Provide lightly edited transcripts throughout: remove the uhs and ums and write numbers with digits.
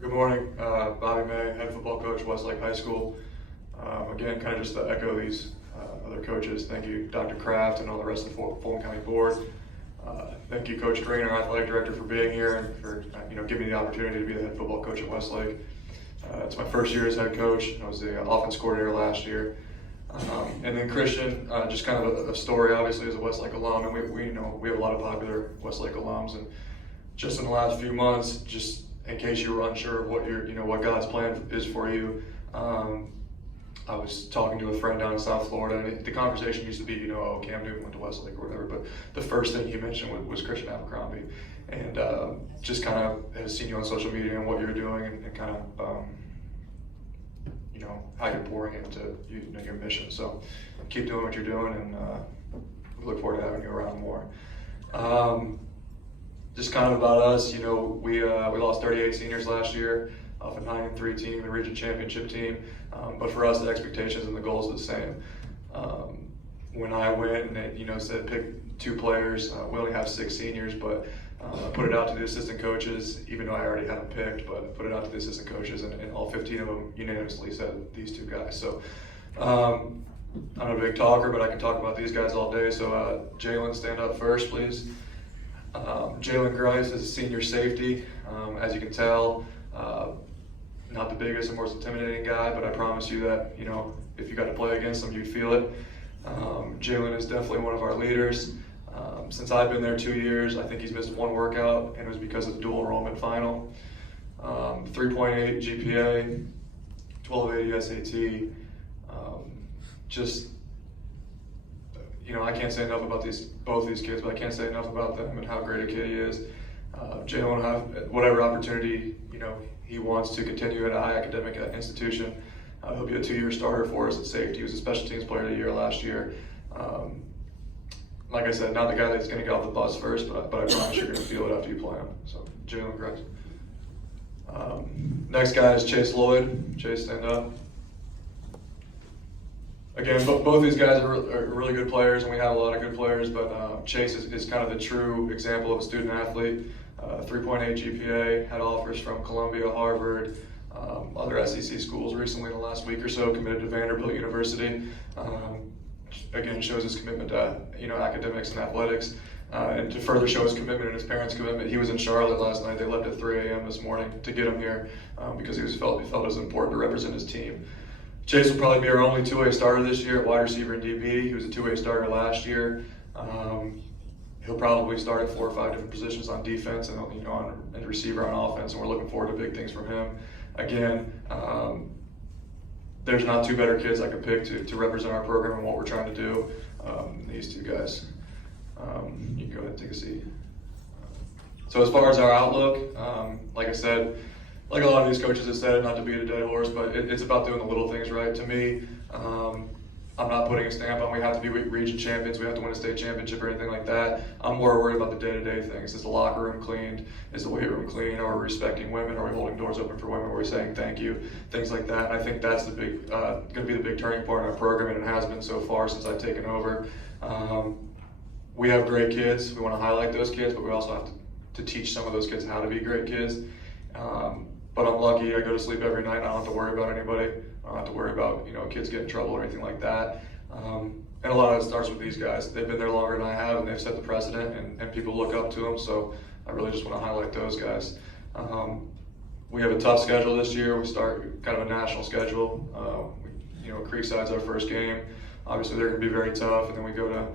Good morning, Bobby May, head football coach, Westlake High School. Again, kind of just to echo these other coaches, thank you, Dr. Kraft, and all the rest of the Fulton County board. Thank you, Coach Green, our athletic director, for being here and for giving me the opportunity to be the head football coach at Westlake. It's my first year as head coach. I was the offense coordinator last year. And then Christian, just kind of a story, obviously, as a Westlake alum, and we have a lot of popular Westlake alums, and just in the last few months, just in case you were unsure of what God's plan is for you, I was talking to a friend down in South Florida, and the conversation used to be, Cam Newton went to Westlake or whatever, but the first thing he mentioned was Christian Abercrombie, and just kind of has seen you on social media and what you're doing, and kind of how you're pouring into your mission. So keep doing what you're doing, and we look forward to having you around more. Just kind of about us, we lost 38 seniors last year off a 9-3 team, the region championship team. But for us, the expectations and the goals are the same. When I went and it said pick 2 players, we only have 6 seniors, but I put it out to the assistant coaches, even though I already had them picked, but I put it out to the assistant coaches, and all 15 of them unanimously said these 2 guys. So I'm a big talker, but I can talk about these guys all day. So Jalen, stand up first, please. Jalen Grice is a senior safety. As you can tell, not the biggest and most intimidating guy, but I promise you that, if you got to play against him, you'd feel it. Jalen is definitely one of our leaders. Since I've been there 2 years, I think he's missed 1 workout, and it was because of the dual enrollment final. 3.8 GPA, 1280 SAT. I can't say enough about both these kids, but I can't say enough about them and how great a kid he is. Jalen will have whatever opportunity he wants to continue at a high academic institution. He'll be a 2-year starter for us at safety. He was a special teams player of the year last year. Like I said, not the guy that's going to get off the bus first, but I promise you're going to feel it after you play him. So Jalen Grice. Next guy is Chase Lloyd. Chase, stand up. Again, both these guys are really good players, and we have a lot of good players, but Chase is kind of the true example of a student athlete. 3.8 GPA, had offers from Columbia, Harvard, other SEC schools recently in the last week or so, committed to Vanderbilt University. Again, shows his commitment to academics and athletics. And to further show his commitment and his parents' commitment, he was in Charlotte last night. They left at 3 a.m. this morning to get him here because he felt it was important to represent his team. Chase will probably be our only 2-way starter this year at wide receiver and DB. He was a 2-way starter last year. He'll probably start at 4 or 5 different positions on defense and receiver on offense, and we're looking forward to big things from him. Again, there's not 2 better kids I could pick to represent our program and what we're trying to do. These 2 guys. You can go ahead and take a seat. So as far as our outlook, like I said, like a lot of these coaches have said, not to beat a dead horse, but it's about doing the little things right. To me, I'm not putting a stamp on we have to be region champions, we have to win a state championship or anything like that. I'm more worried about the day-to-day things. Is the locker room cleaned? Is the weight room clean? Are we respecting women? Are we holding doors open for women? Are we saying thank you? Things like that. And I think that's going to be the big turning point in our program, and it has been so far since I've taken over. We have great kids. We want to highlight those kids, but we also have to teach some of those kids how to be great kids. But I'm lucky. I go to sleep every night. I don't have to worry about anybody. I don't have to worry about kids getting in trouble or anything like that. And a lot of it starts with these guys. They've been there longer than I have, and they've set the precedent, and people look up to them. So I really just want to highlight those guys. We have a tough schedule this year. We start kind of a national schedule. Creekside's our first game. Obviously, they're going to be very tough, and then we go to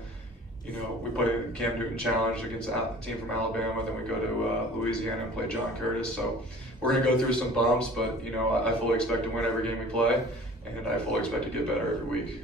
we play the Cam Newton Challenge against a team from Alabama, then we go to Louisiana and play John Curtis. So we're going to go through some bumps, but I fully expect to win every game we play, and I fully expect to get better every week.